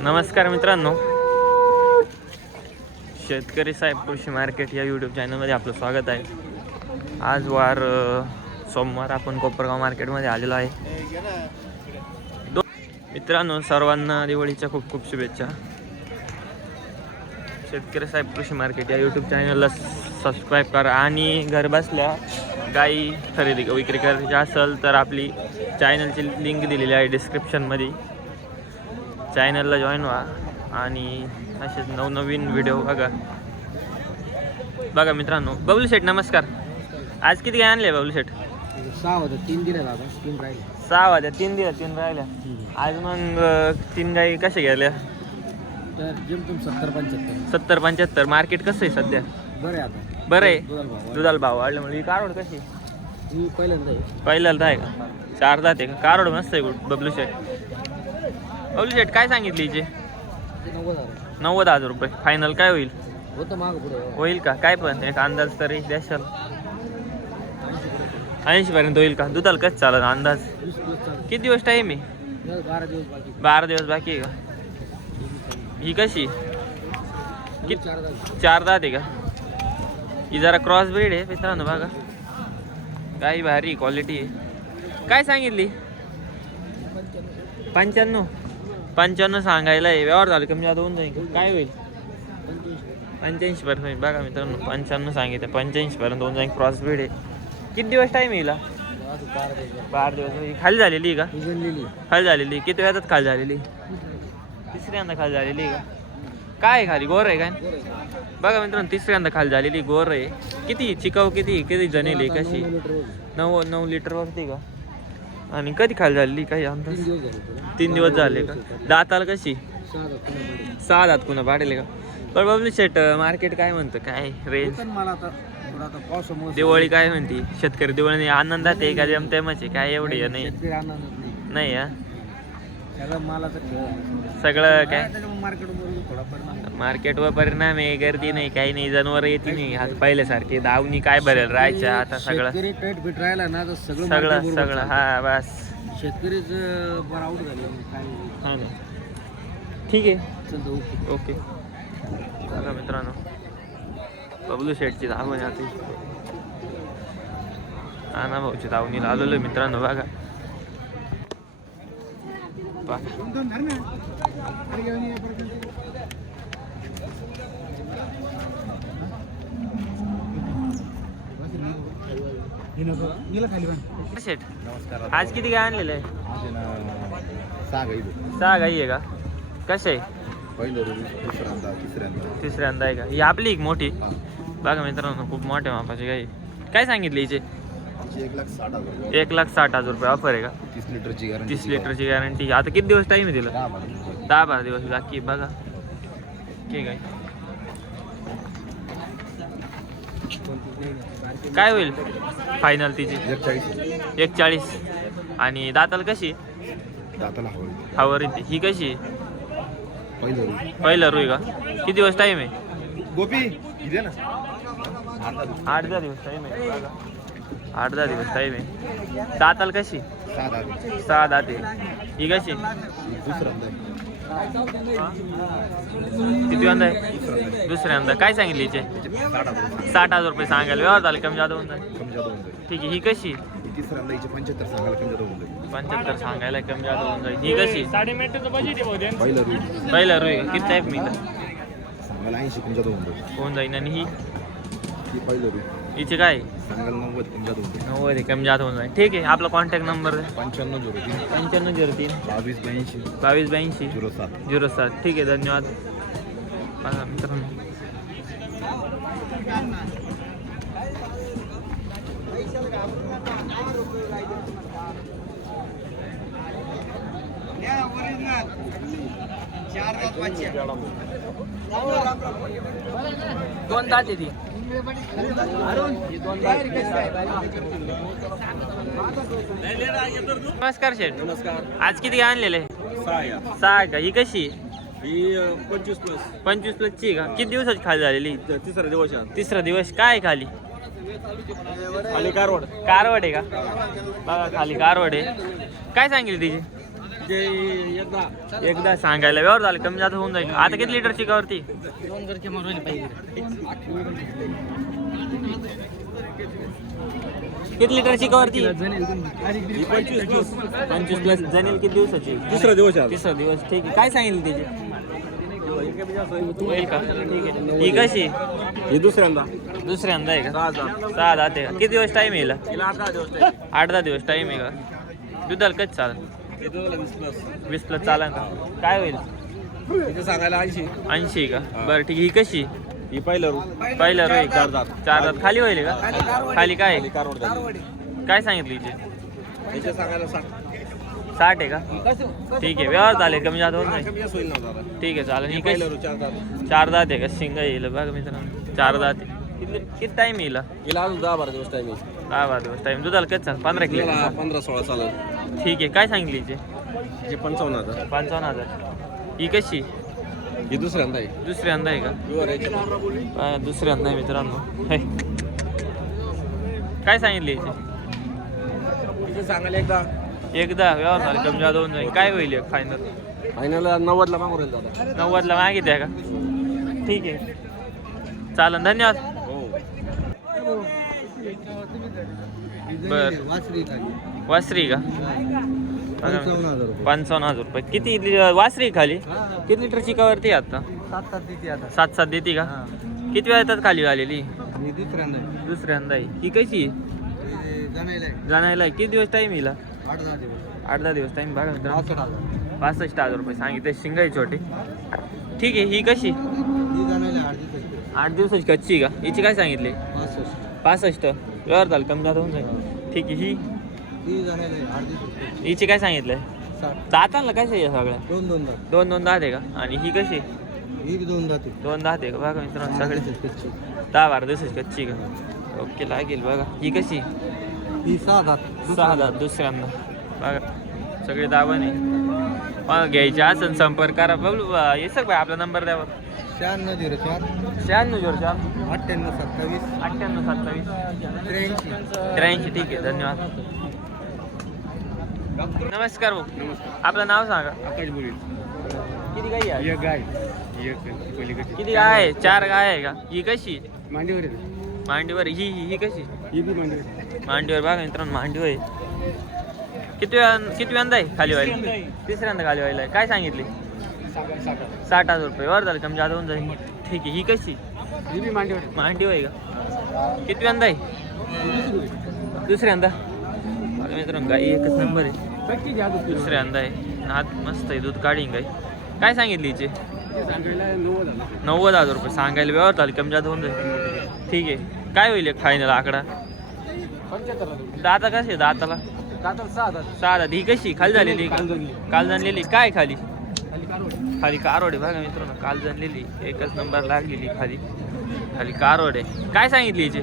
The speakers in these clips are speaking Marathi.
नमस्कार मित्रांनो. शेतकरी साहेब कृषी मार्केट या यूट्यूब चॅनलमध्ये आपलं स्वागत आहे. आज वार सोमवार आपण कोपरगाव मार्केटमध्ये आलेलो आहे. दो मित्रांनो सर्वांना दिवाळीच्या खूप खूप शुभेच्छा. शेतकरी साहेब कृषी मार्केट या यूट्यूब चॅनलला सबस्क्राईब करा आणि घर बसल्या गाई खरेदी विक्री करायची असेल तर आपली चॅनलची लिंक दिलेली आहे डिस्क्रिप्शनमध्ये चॅनलला जॉईन व्हा आणि असेच नवनवीन व्हिडिओ बघा. बघा मित्रांनो बबलू शेठ नमस्कार. आज किती काय आणले बबलू शेठ? सहा होतं तीन दिले दादा तीन राहिले. सहा वाजता तीन दिल्या तीन राहिल्या. आज मग तीन गाई कशा गेल्या तर सत्तर पंच्याहत्तर. सत्तर पंच्याहत्तर. मार्केट कसं आहे सध्या? बरं आहे आता. बरं आहे. दुधाला भाव भाव वाढल्यामुळे ही कारोड कशी? पहिल्यांदा आहे. पहिल्याला आहे का? चार दात आहे का? कारोड मस्त आहे गुड बबलू शेठ. बबलू शेठ काय सांगितली हिचे? नव्वद हजार. नव्वद हजार रुपये. फायनल काय होईल? होतं माग पुढे. होईल का? काय पण एक अंदाज तरी द्याशाल ऐंशी पर्यंत होईल का? दुधाला कसं चालत अंदाज? वीस दिवस चालू. किती दिवस टाईम आहे? बारा दिवस बाकी बारा दिवस बाकी आहे का? ही कशी? किती चार चार दात आहे का? ही जरा क्रॉस ब्रीड आहे मित्रांनो बघा. काही भारी क्वालिटी आहे. काय सांगितली? पंच्याण्णव. पंच्याण्णव सांगायला आहे. व्यवहार झालं कमी जादा होऊन जाईल? काय होईल? पंच्याऐंशी पर्यंत होईल. बघा मित्रांनो पंच्याण्णव सांगितलं. पंच्याऐंशी पर्यंत होऊन जाईल क्रॉस ब्रीड आहे. किती दिवस टाईम येईल बारा दिवस. खाली झालेली आहे का? खाली झालेली किती वेळात खाली झालेली तिसऱ्यांदा खाली झालेली आहे का? काय आहे खाली? गोर आहे काय? बघा मित्रांनो तिसऱ्यांदा खाली झालेली गोर आहे. किती चिकाऊ किती किती जणेली कशी? नऊ नऊ लिटर वरती का? आणि कधी खाली झालेली? काही अंदाज? तीन दिवस झाले का? दाताला कशी? सहा दात पुन्हा पाडेल का? पण बबली शेट मार्केट काय म्हणतं? काय रेंज दिवाळी काय म्हणते? शेतकरी दिवाळी आनंदात आहे का जमतेमच आहे? काय एवढी नाही. नाही. हा. सगळं काय त्याच्यामुळे मार्केटमध्ये थोडा परिणाम आहे. मार्केटवर परिणाम आहे गर्दी नाही काही नाही जनावर येते नाही. आता पहिल्यासारखे दावणी काय भरेल राहायच्या आता सगळं. शेतकरी टाईट फिट राहिला ना तर सगळं सगळं market बरोबर सगळं. चालतं. हा बस. शेतकरीच अं, बरं आउट झाले काय हा ना ठीक आहे. चल जाऊ. ओके. मित्रांनो. बबलू शेटची धावण आहे आता. नाना भाऊची धावणीला आलेलो आहे मित्रांनो बघा. बघा आज किती काय आणलेलं आहे? सहा गाई सहा गाई आहे का? कसे तिसऱ्यांदा आहे का? ही आपली एक मोठी. बघा मित्रांनो खूप मोठ्या मापाची गाई काय सांगितली हिचे? एक लाख साठ हजार एक लाख साठ हजार रुपये ऑफर आहे का? तीस लिटरची गॅरंटी तीस लिटरची गॅरंटी आता किती दिवस टाईम आहे तिला? दहा बारा दिवस. बाकी बघा. ठीक आहे. काय होईल? फायनल तिची. एक चाळीस आणि दाताला कशी? दाताला हवं हवर ही कशी? पहिलं रुई. पहिलं रुई का? किती दिवस टाईम आहे? गोपी आठ दहा दिवस टाईम आहे. आठ दहा दिवस टाईम आहे. दाताला कशी? सहा दाते ही कशी? दुसऱ्यांदा किती वांदा आहे? दुसऱ्यांदा काय सांगितली हिचे? साठ हजार रुपये सांगायला. व्यवहार झाले कमी जादा होऊन जाईल. ठीक आहे ही कशी? पंच्याहत्तर सांगायला कमी जादा होऊन जाईल. ही कशी? पहिलं रुई? किती टाईप मी होऊन जाईल. आणि ही? ही पहिलं रुई हिचे काय? सांगायला नव्वद कमी नव्वद आहे, कमी जादा होऊन जाईल. ठीक आहे आपला कॉन्टॅक्ट नंबर पंच्याण्णव झिरो तीन. पंच्याण्णव झिरो तीन. बावीस ब्याऐंशी. बावीस ब्याऐंशी. झिरो सात. झिरो सात. ठीक आहे धन्यवाद. बघा मित्रांनो. दोन दात आहे ती. नमस्कार शेठ. नमस्कार. आज किती आणलेले सहा सहा का? ही कशी ही पंचवीस प्लस पंचवीस प्लसची का? किती दिवसाची खाली झालेली? तिसरा दिवस तिसरा दिवस. काय आहे खाली? खाली कारवड. कारवड आहे का? बघा खाली कारवड आहे. काय सांगितली तिची? जे एकदा एकदा सांगायला व्यवहार झालं कमी जास्त होऊन जाईल. आता किती लिटरची का वरती दोन घरचे पाहिजे किती लिटरची का वरती ही पंचवीस प्लस पंचवीस प्लस जनेल किती दिवसाची? तिसरा दिवस. तिसरा दिवस. ठीक आहे. काय सांगितलं त्याची? होईल का? ठीक आहे. ही कशी? ही दुसऱ्यांदा. दुसऱ्यांदा आहे का? सहा दहा ते किती दिवस टाईम येईल? दिवस. आठ दहा दिवस टाईम आहे का? दुधाला कच चालेल वीस प्लस चालेल का काय होईल? इथे सांगायला ऐंशी. ऐंशी का. बरं ठीक. आहे ही कशी? ही पहिलं रू पहिलं रोई चार दात. चार दात. खाली होईल का? खाली. काय? कारवड झाली. काय सांगितलं त्याचे सांगायला साठ. साठ आहे का? ठीक आहे. व्यवहार झाले कमी जास्त होत नाही. कमी जास्त होईल ना दादा ठीक आहे चालेल. ही पहिलं कशी? रू चार दात. चार दात आहे का? शिंगा येईल. बघा मित्रांनो. चार दात आहे. किती किती टाईम येईल? हिला अजून दहा बारा दिवस टाइम दहा बारा दिवस टाईम दुधाला कच चाल पंधरा किलो. पंधरा सोळा चालेल. ठीक आहे. काय सांगितली हिचे? हे पंचावन्न हजार. पंचावन्न हजार. ही कशी? ही दुसऱ्यांदा आहे. दुसऱ्यांदा आहे का? दुसऱ्यांदा आहे मित्रांनो. काय सांगितली हिचे? सांगायला एकदा. एकदा व्यवहार झाला. कमी होऊन जाईल. काय होईल फायनल फायनल नव्वदला राहील दादा. नव्वदला मागितल्या का? ठीक आहे. चालन धन्यवाद. हो. बर. वासरी का? पंचावन्न हजार रुपये. किती लि- वासरी खाली? किती लिटरची कवरती आता? सात सात देते आता. सात सात देते का? किती वेळ येतात खाली आलेली? मी दुसऱ्यांदा दुसऱ्यांदा आहे. ही कशी जाणायला जाणायला किती दिवस टाईम येईल आठ दहा दिवस. आठ दहा दिवस टाईम बघा मित्रांनो. पासष्ट हजार. पासष्ट हजार रुपये सांगितले. शिंगाई छोटे. ठीक आहे. ही कशी? ही जाणायला आठ दिवस आठ दिवसाची कच्ची का? हिची काय सांगितले? पासष्ट पासष्ट व्यवहार झालं कमी जात होऊन जाईल. ठीक आहे ही. हिची काय सांगितलंय? साठ दातांना कशी आहे सगळ्या दोन दोन दात. दोन दोन दहा आहे का? आणि ही कशी? ही दोन दात दोन दहा आहे का? बघा मित्रांनो सगळे. दहा बारा दिवसाची कच्ची का? ओके लागेल बघा. ही कशी? ही सहा दात. सहा दहा दुसऱ्यांदा. बघा. सगळे दाबाने मग घ्यायचे असेल संपर्क करा. बघू बा, ये सर भाई आपला नंबर द्यावर शहाण्णव झिरो चार. शहाण्णव जोर चार. अठ्ठ्याण्णव सत्तावीस. अठ्ठ्याण्णव सत्तावीस. त्र्याऐंशी. त्र्याऐंशी ठीक आहे. धन्यवाद. नमस्कार भाऊ. आपलं नाव सांगा. आकाश बोली. किती गाई आहे? गाय. किती गाय आहे? चार गाय आहे का? ही कशी? मांडीवर मांडीवर. ही ही ही कशी? ही बी मांडीवर मांडीवर बघा मित्रांनो मांडीवर आहे. किती किती वेळांदा आहे खाली व्हायला? तिसऱ्यांदा खाली व्हायला. काय सांगितले? साठ हजार रुपये. वर झालं कमी जादा होऊन जाईल. ठीक आहे. ही कशी? मांडीवर आहे. का? किती वेळांदा आहे दुसऱ्यांदा? मित्रांनो गाई एकच नंबर आहे. दुसऱ्यांदा आहे. नाद मस्त आहे. दूध काढीन गाई. काय सांगितली हिचे? नव्वद हजार रुपये. सांगायला व्यवहार झाली कमी जादा होऊन जाईल. ठीक आहे. काय होईल फायनल आकडा? दाता कसे दाताला? सहा दात ही कशी? खाली झालेली? काल जाणलेली काय खाली? खाली कारवड. आहे बघा मित्रांनो काल जाणलेली एकच नंबर लागलेली खाली. खाली कारवड. आहे काय सांगितली हिची?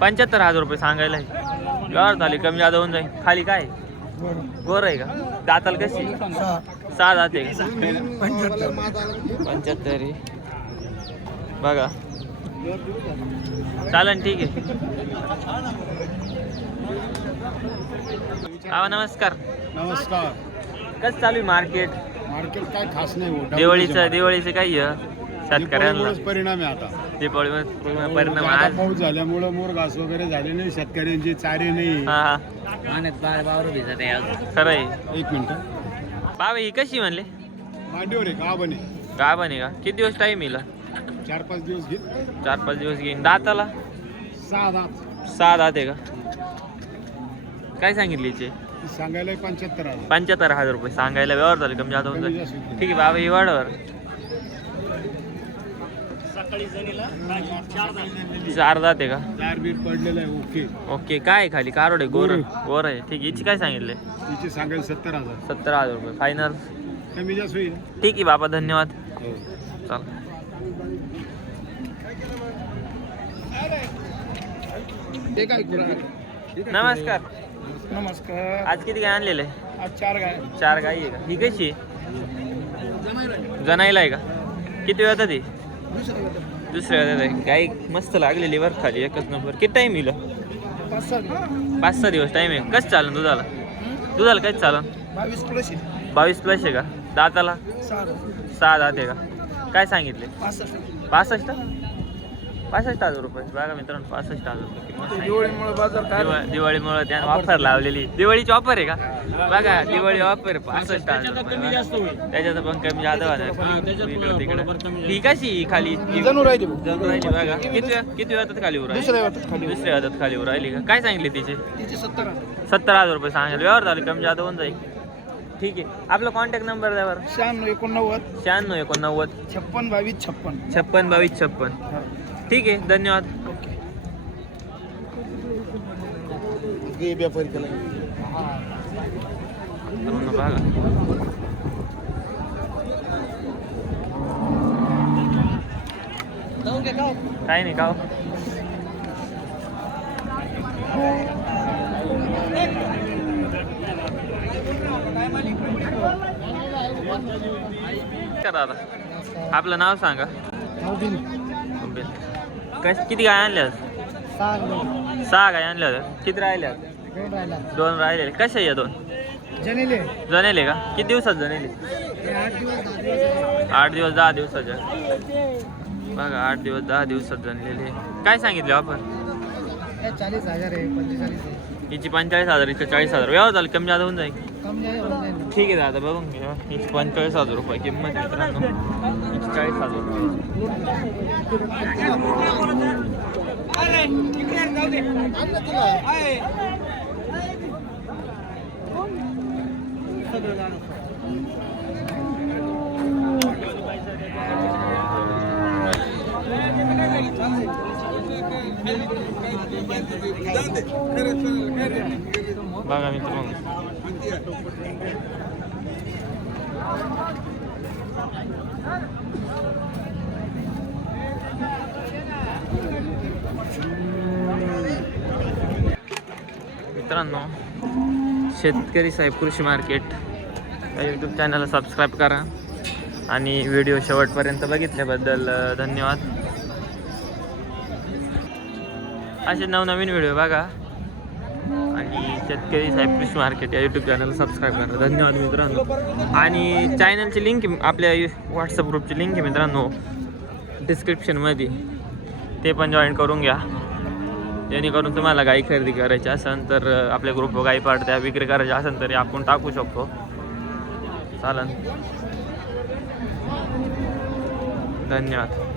पंच्याहत्तर हजार रुपये सांगायला आहे. व्यवहार झाले कमी जादा होऊन जाईल. खाली काय? गोर आहे का? दाताला कशी? सहा दात पंच्याहत्तर बघा. चालन ठीक आहे. हा नमस्कार. नमस्कार. कसं चालू आहे मार्केट? मार्केट काय खास नाही हो दिवाळीचं दिवाळीचं काही आहे? शेतकऱ्यांना. परिणाम आहे आता. दीपावळीमध्ये परिणाम जादा आज. पाऊस झाल्यामुळं मोर घास वगैरे झाले नाही शेतकऱ्यांची चारे नाही. हा. हा खरं आहे. एक मिनिट. बाबा ही कशी म्हणले? मांडीवर आहे का बने का बने का? किती दिवस टाईम येईल? चार पाच दिवस घे चार पाच दिवस घेईन. दाताला? सहा दात. सहा दात आहे का? काय सांगितली हिचे? सांगायला पंच्याहत्तर हजार. पंच्याहत्तर हजार रुपये. सांगायला व्यवहार झाले कमी जास्त होतील. ठीक आहे बाबा ही वाढवर. चार दात. आहे का? चार बीट पडलेलं आहे ओके. ओके काय आहे खाली? कारोड आहे गोर गोर. आहे. ठीक आहे हिची काय सांगितले? तिचे सांगायला सत्तर हजार. सत्तर हजार रुपये. फायनल कमी जास्त होईल. ठीक आहे बाबा धन्यवाद. हो. चल. नमस्कार. नमस्कार. आज किती काय आणलेलं आहे? आज चार गाय. चार गाई आहे का? ही कशी आहे? जनाईला आहे. का? किती वेळात ती? दुसऱ्या वेळात आहे. गाई मस्त लागलेली वर खाली एकच नंबर. किती टाईम येईल? पाच सहा दिवस. टाईम आहे. कसं चालन दुधाला? दुधाला काय चालन? बावीस प्लस आहे. बावीस प्लस आहे का? दाताला? सहा. सहा दात आहे का? काय सांगितले? पासष्ट. पासष्ट? पासष्ट हजार रुपये. बघा मित्रांनो पासष्ट हजार रुपये किंमत सांगितली. दिवाळीमुळे बाजार दिवा- दिवाळीमुळे त्यानं ऑफर लावलेली. दिवाळीची ऑफर आहे का? बघा दिवाळी ऑफर आहे पासष्ट हजार रुपये. त्याच्यात पण कमी जादा होणार. इकडं तिकडं. ही कशी ही खाली? जणू राहिली जणू राहिली बघा. किती किती वेळात खाली उर दुसऱ्या वाटत खाली दुसऱ्या हातात खाली उर राहिली का? काय सांगितले तिचे? तिचे सत्तर सत्तर हजार रुपये सांगायला व्यवहार झाले कमी जादा होऊन जाईल. ठीक आहे. आपला कॉन्टॅक्ट नंबर द्या बरं. शहाण्णव एकोणनव्वद. शहाण्णव एकोणनव्वद. छप्पन बावीस छप्पन. छप्पन बावीस छप्पन. ठीक आहे धन्यवाद. बघा. काही नाही का हो? करा दादा आपलं नाव सांगा. कश किती गाय आणल्या सहा गाय. आणल्या होत्या. किती राहिल्या? दोन राहिले कशा या दोन? जनेले. का? किती दिवसात जनेले? आठ दिवस दहा दिवसाच्या. बघा आठ दिवस दहा दिवसात जणलेले काय सांगितले आपण? चाळीस हजार आहे पंचेचाळीस हिची पंचेचाळीस हजार हिचं चाळीस हजार. व्यवहार झालं कमी जादा होऊन जाईल. ठीक आहे दादा बघून घ्या. हिची पंचेचाळीस हजार रुपये किंमत आहे मित्रांनो. हिची चाळीस हजार रुपये. बघा मित्रांनो. मित्रांनो शेतकरी साहेब कृषी मार्केट या यूट्यूब चॅनलला सबस्क्राईब करा आणि व्हिडिओ शेवटपर्यंत बघितल्याबद्दल धन्यवाद. असे नवनवीन व्हिडिओ बघा. आणि शेतकरी साहेब कृषी मार्केट या यूट्यूब चॅनलला सबस्क्राईब करा. धन्यवाद मित्रांनो. आणि चॅनलची लिंक आपल्या व्हॉट्सअप ग्रुपची लिंक आहे मित्रांनो. डिस्क्रिप्शनमध्ये ते पण जॉईन करून घ्या. जेणेकरून तुम्हाला गाई खरेदी करायची असेल तर आपल्या ग्रुपवर गाई पाडत्या विक्री करायची असेल तरी आपण टाकू शकतो. चालन. धन्यवाद.